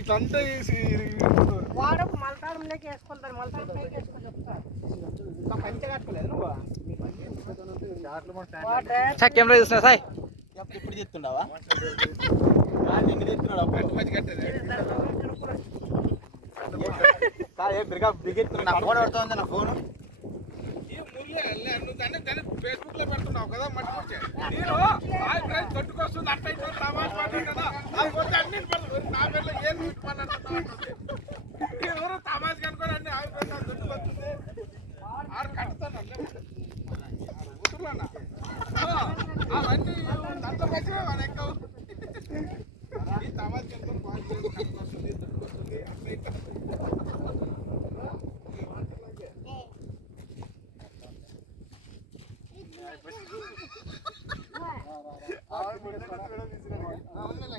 ఇదంతా వాడకు మలతాడంలోకి వేసుకుంటారు, మలతాడంలోకి వేసుకొని చెప్తారు. పంచె కట్టుకోలేదు నువ్వు కెమెరా చూస్తున్నా సాయి ఇప్పుడు చెప్తుండవా ఫోన్ పడుతుంది నా ఫోన్ ఫేస్బుక్ లో పెడుతున్నావు కదా మట్టి నేను తొట్టుకొస్తుంది అట్లా నా పేర్లో ఏం ఎవరు తమాజ్ కనుకొని అన్ని తొట్టుకొస్తుంది ఆడు కట్టుతాను అవన్నీ దాంట్లో వచ్చిన వాడు ఎక్కువ తమాజ్ కనుకొని కట్టుకొస్తుంది తొట్టుకొస్తుంది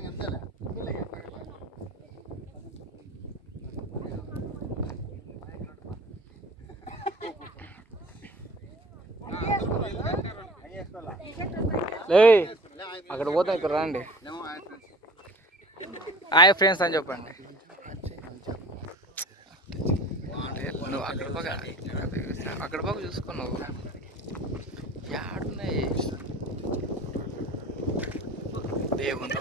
అట్లా అక్కడ పోతాం ఇక్కడ రండి. హాయ్ ఫ్రెండ్స్ అని చెప్పండి. నువ్వు అక్కడ పోక చూసుకో. నువ్వు యాడున్నాయి దేవుని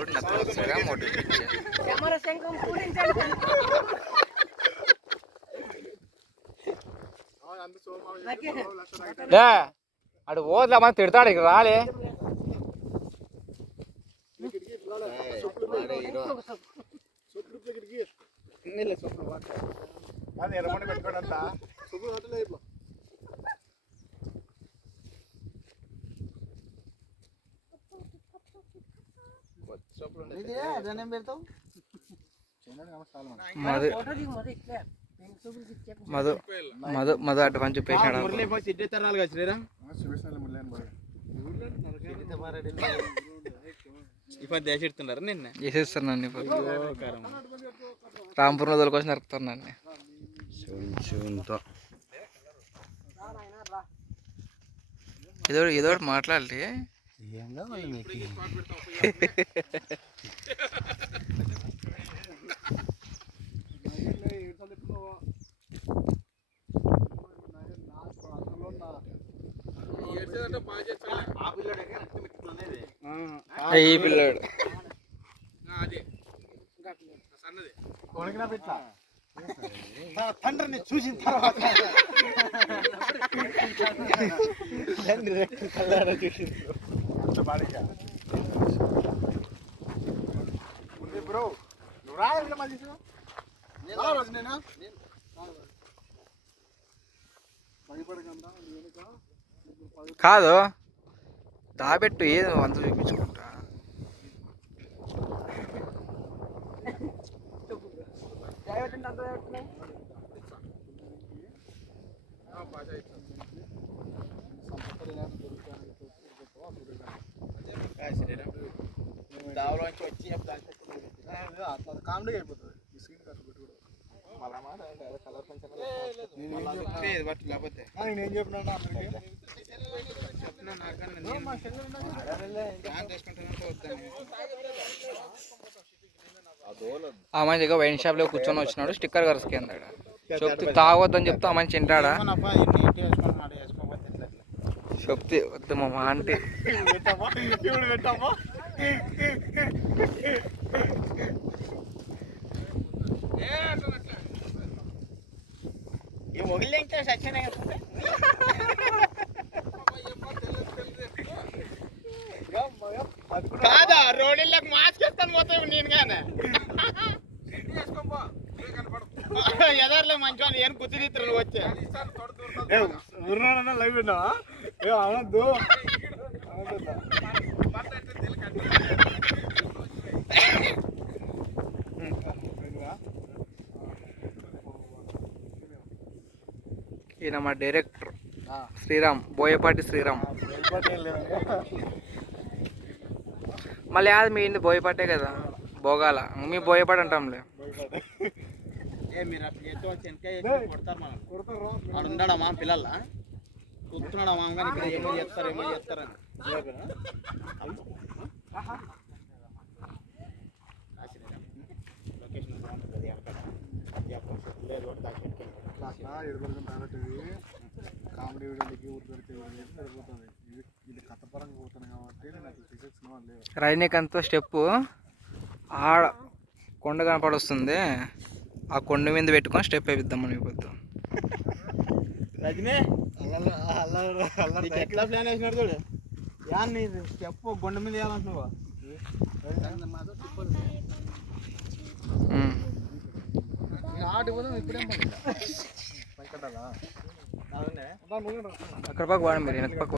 అడు పోదులే మనం తిడతాడు ఇక్కడ రాలే. పెట్టుకోడంతా మధు మధు మధు అటు పని చెప్పేసాడు. దేశెడుతున్నారు నిన్న చేసేస్తాను నన్ను. రాంపూర్ నదుల కోసం నరుకుతారు నన్ను. ఏదో మాట్లాడాలి. ఈ పిల్లాడు తండ్రిని చూసిన తర్వాత బ్రో నువ్వు రాదు మళ్ళీ రోజు నేను కాదు దాబెట్టు ఏదో అంత చూపించుకుంటా. కామెడీ అయిపోతుంది. నేనేం చెప్పినా ఆ మనిషి దగ్గర వైన్ షాప్ లో కూర్చొని వచ్చినాడు. స్టిక్కర్ కరుసుకి అన్నాడు. చెప్తే తాగొద్దని చెప్తే ఆ మనిషి తింటాడా? చెప్తే వద్దు మా అంటే కాదా రోడ్లకు మార్చుకేస్తాను పోతాయి నేను కానీ ఎదర్లో మంచిగా ఏం గుర్తు తీస్తారు వచ్చే లైవ్ ఉన్నావా అనద్దు. ఈయన మా డైరెక్టర్ శ్రీరామ్, బోయపాటి శ్రీరామ్. మళ్ళీ అది మీ ఇంటి బోయపాటే కదా, భోగాల మీ బోయపాటి అంటాంలే. ఉండడమా పిల్లల కూర్చున్నాడమా కానీ ఏమో చేస్తారని అట్లా ఎడబడుకుని తాగట్టు కామెడీ వీడియోలకి ఊరికే సరిపోతుంది. ఇది కథపరంగా పోతుంది కాబట్టి నాకు ఫిజిక్స్ లేదు. రైనికంతో స్టెప్పు ఆడ కొండ కనపడొస్తుంది, ఆ కొండ మీద పెట్టుకొని స్టెప్ వేపిద్దాం మనం ఇప్పుడు. రజనీ ఎట్లా ప్లాన్ వేసినాడు చూడు. యాన్ని స్టెప్ కొండ మీద వేయాలంటున్నావా? ఆడి పోదాం ఇప్పుడేం అక్కడ పక్క వాడండి మీరు, వెనక పక్క